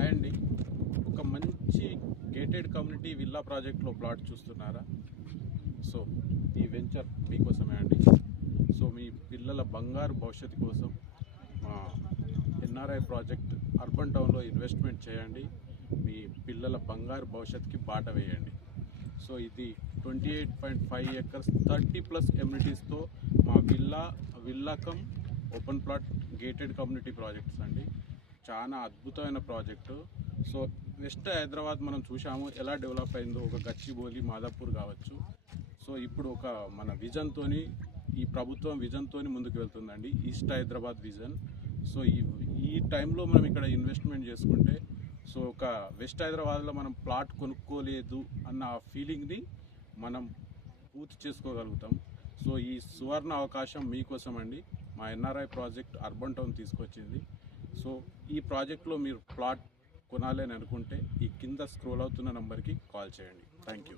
అండి ఒక మంచి గేటెడ్ కమ్యూనిటీ విల్లా ప్రాజెక్ట్లో ప్లాట్ చూస్తున్నారా? సో ఈ వెంచర్ మీకోసమే అండి. సో మీ పిల్లల బంగారు భవిష్యత్తు కోసం మా ఎన్ఆర్ఐ ప్రాజెక్ట్ అర్బన్ టౌన్లో ఇన్వెస్ట్మెంట్ చేయండి. మీ పిల్లల బంగారు భవిష్యత్తుకి బాట వేయండి. సో ఇది 28.5 acres 30+ ఎమ్యూనిటీస్తో మా villa cum open plot gated community projects అండి. చాలా అద్భుతమైన ప్రాజెక్టు. సో వెస్ట్ హైదరాబాద్ మనం చూసాము ఎలా డెవలప్ అయిందో, ఒక గచ్చిబౌలి, మాదాపూర్ కావచ్చు. సో ఇప్పుడు ఒక మన విజన్తో, ఈ ప్రభుత్వం విజన్తో ముందుకు వెళ్తుందండి, ఈస్ట్ హైదరాబాద్ విజన్. సో ఈ టైంలో మనం ఇక్కడ ఇన్వెస్ట్మెంట్ చేసుకుంటే, సో ఒక వెస్ట్ హైదరాబాద్లో మనం ప్లాట్ కొనుక్కోలేదు అన్న ఫీలింగ్ని మనం పూర్తి చేసుకోగలుగుతాం. సో ఈ సువర్ణ అవకాశం మీకోసం అండి. మా ఎన్ఆర్ఐ ప్రాజెక్ట్ అర్బన్ టౌన్ తీసుకొచ్చింది. సో ఈ ప్రాజెక్ట్లో మీరు ప్లాట్ కొనాలని అనుకుంటే ఈ కింద స్క్రోల్ అవుతున్న నంబర్కి కాల్ చేయండి. Thank you.